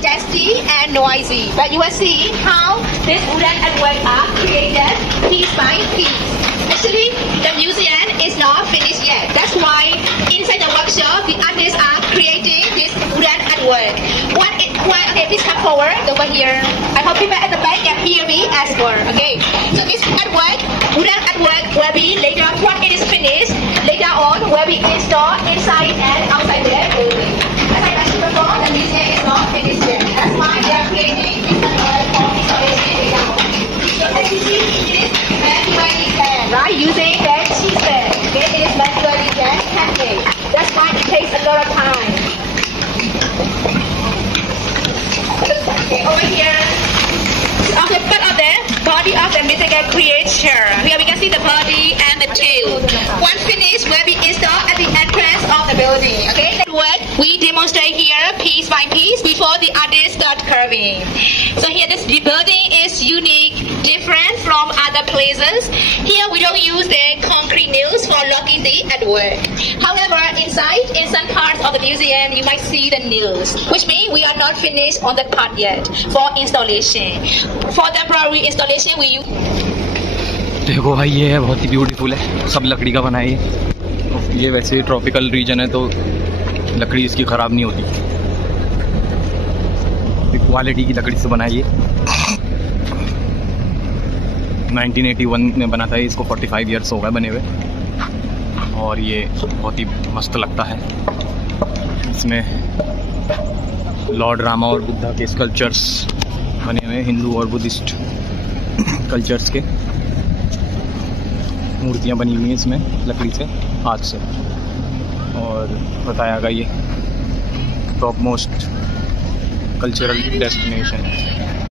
dusty and noisy. But you will see how this wooden artwork are created piece by piece. Actually, the museum is not finished yet. That's why inside the workshop, the artists are creating this wooden artwork. Okay, please come forward over here. I hope people at the back can hear me as well. Okay, so this artwork, wooden artwork, will be later when it is finished. Later on, will be installed inside and outside the building. As I mentioned before, the museum is not finished yet. That's why they are creating this artwork for installation later on. So as you see, it is manually done, right? Using that cheese bed. Okay, it is manually done, handmade. That's why it takes a lot of time. Okay, over here, on the back of the body of the mythical creature. Here we can see the body and the tail. Once finished, will be installed at the entrance of the building. Okay, that what we demonstrate here piece by piece before the artist start carving. So here this building is unique, different from other places. Here we don't use the concrete nails for locking the artwork. However, inside, in some parts of the museum, you might see the nails, which means we are not finished on that part yet for installation. For temporary installation, we use. देखो भाई, ये है बहुत ही beautiful है, सब लकड़ी का बना है ये वैसे ट्रॉपिकल रीजन है तो लकड़ी इसकी ख़राब नहीं होती, क्वालिटी की लकड़ी से बना है ये। 1981 में बना था, इसको 45 इयर्स हो गए बने हुए और ये बहुत ही मस्त लगता है। इसमें लॉर्ड रामा और बुद्धा के स्कल्पचर्स बने हुए, हिंदू और बुद्धिस्ट कल्चर्स के मूर्तियाँ बनी हुई हैं इसमें लकड़ी से, हाथ से। और बताया गया ये टॉप मोस्ट कल्चरल डेस्टिनेशन है।